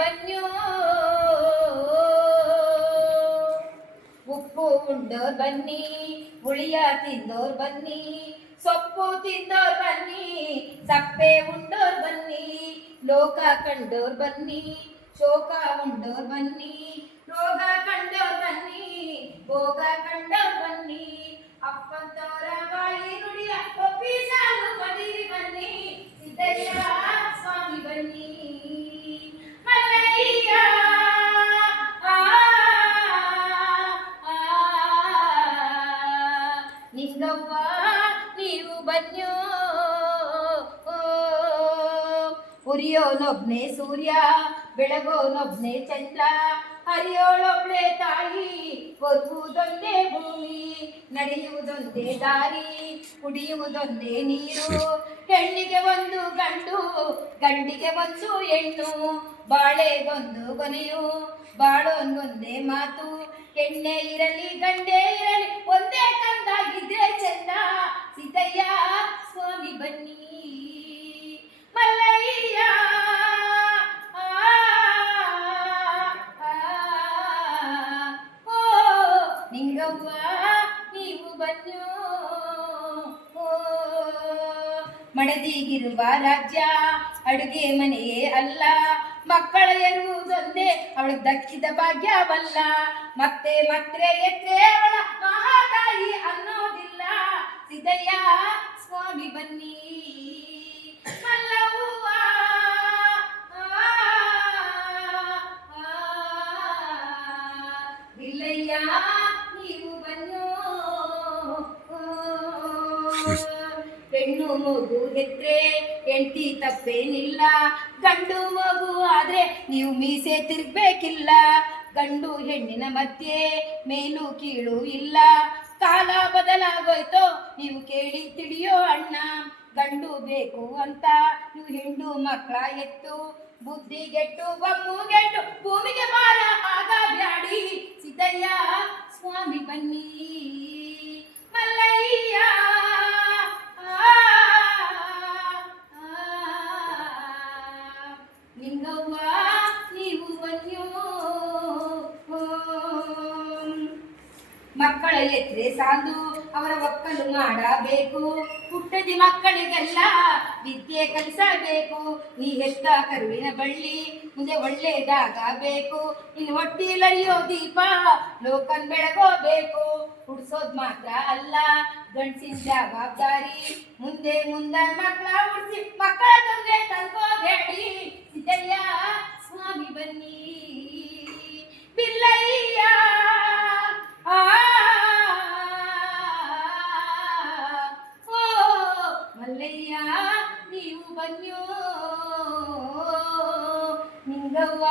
ಬನ್ಯೋ ಉಪ್ಪು ಉಂಡೋರ್ ಬನ್ನಿ, ಹುಳಿಯ ತಿಂದೋರ್ ಬನ್ನಿ, ಸೊಪ್ಪು ತಿಂದೋರ್ ಬನ್ನಿ, ಸಪ್ಪೆ ಉಂಡೋರ್ ಬನ್ನಿ, ಲೋಕ ಕಂಡೋರ್ ಬನ್ನಿ, ಶೋಕ ಉಂಡೋರ್ ಬನ್ನಿ, ರೋಗ ಕಂಡೋರ್ ಬನ್ನಿ, ಭೋಗ ಕಂಡೋರ್ ಬನ್ನಿ, ಅಪ್ಪಂತವರ ಬಾಯಿ ನುಡಿಯ ಒಪ್ಪಿಸಲು ಬನ್ನಿರಿ ಬನ್ನಿ, ಸಿದ್ದಯ್ಯ ಸ್ವಾಮಿ ಬನ್ನಿ ಮಲ್ಲಯ್ಯ. ನಿಂಗವ್ವ ನೀವು ಬನ್ಯೋ ಉರಿಯೋನೊಬ್ನೇ ಸೂರ್ಯ, ಬೆಳಗೋನೊಬ್ನೇ ಚಂದ್ರ, ಹರಿಯೋಳೊಬ್ಳೆ ತಾಯಿ, ಬರುವುದೊಂದೇ ಭೂಮಿ, ನಡೆಯುವುದೊಂದೇ ದಾರಿ, ಕುಡಿಯುವುದೊಂದೇ ನೀರು, ಹೆಣ್ಣಿಗೆ ಒಂದು ಗಂಡು, ಗಂಡಿಗೆ ಒಂದು ಹೆಣ್ಣು, ಬಾಳೆಗೊಂದು ಕೊನೆಯು, ಬಾಳೋನ್ಗೊಂದೇ ಮಾತು, ಹೆಣ್ಣೆ ಇರಲಿ ಗಂಡೇ ಇರಲಿ ಒಂದೇ ಕಂದಾಗಿದ್ರೆ ಚಂದ, ಸಿದ್ದಯ್ಯ ಸ್ವಾಮಿ ಬನ್ನಿ ಮಲ್ಲಯ್ಯ. ನಿಂಗವ್ವ ನೀವು ಬನ್ಯೋ ಮಡದಿಗಿರುವ ರಾಜ್ಯ ಅಡುಗೆ ಮನೆಯೇ ಅಲ್ಲ, ಮಕ್ಕಳ ಎನ್ನುವುದೊಂದೇ ಅವಳಿಗೆ ದಕ್ಕಿದ ಭಾಗ್ಯವಲ್ಲ, ಮತ್ತೆ ಮತ್ತೆ ಎತ್ತರೆ ಅವಳ ಮಹಾತಾಯಿ ಅನ್ನೋದಿಲ್ಲ, ಸಿದ್ದಯ್ಯ ಸ್ವಾಮಿ ಬನ್ನಿ ಮಲ್ಲವ್ವ. ಬಿಲ್ಲಯ್ಯ ನೀವು ಬನ್ನೋ ಹೆಣ್ಣು ಮಗು ಹೆತ್ರೆ ಹೆಂಡತಿ ತಪ್ಪೇನಿಲ್ಲ, ಗಂಡು ಮಗು ಆದ್ರೆ ನೀವು ಮೀಸೆ ತಿರ್ಬೇಕಿಲ್ಲ, ಗಂಡು ಹೆಣ್ಣಿನ ಮಧ್ಯೆ ಮೇಲು ಕೀಳು ಇಲ್ಲ, ಕಾಲ ಬದಲಾಗೋಯ್ತೋ ನೀವು ಕೇಳಿ ತಿಳಿಯೋ ಅಣ್ಣ, ಗಂಡು ಬೇಕು ಅಂತ ನೀವು ಹೆಣ್ಣು ಮಕ್ಕಳ ಎತ್ತು, ಬುದ್ಧಿಗೆಟ್ಟು ಬಮ್ಮುಗೆಟ್ಟು ಭೂಮಿಗೆ ಭಾರ ಆಗ ಬ್ಯಾಡಿ, ಸಿದ್ದಯ್ಯ ಸ್ವಾಮಿ ಬನ್ನಿ ಮಲ್ಲಯ್ಯ. ನಿಂಗವ್ವ ನೀವು ಬನ್ಯೋ ಮಕ್ಕಳ ಎತ್ರೆ ಸಾಂದು ಅವರ ಒಕ್ಕಲು ಮಾಡಬೇಕು, ಹುಟ್ಟದಿ ಮಕ್ಕಳಿಗೆಲ್ಲ ವಿದ್ಯೆ ಕಲಿಸಬೇಕು, ನೀ ಹೆತ್ತ ಕರುವಿನ ಬಳ್ಳಿ ಮುಂದೆ ಒಳ್ಳೇದಾಗಬೇಕು, ಇನ್ನು ಹೊಟ್ಟಿಲರಿಯೋ ದೀಪ ಲೋಕನ್ ಬೆಳಗೋಬೇಕು, ಹುಡ್ಸೋದ್ ಮಾತ್ರ ಅಲ್ಲ ಗಂಡಸಿನ ಜವಾಬ್ದಾರಿ, ಮುಂದೆ ಮುಂದೆ ಮಕ್ಕಳ ಹುಡ್ಸಿ ಮಕ್ಕಳ ತೊಂದರೆ ತಂದ್ಕೋಬೇಡಿ, ಸಿದ್ದಯ್ಯ ಸ್ವಾಮಿ ಬನ್ನಿ ಬಿಲ್ಲಯ್ಯ. ಮಲ್ಲಯ್ಯ ನೀವು ಬನ್ಯೋ ನಿಂಗವ್ವ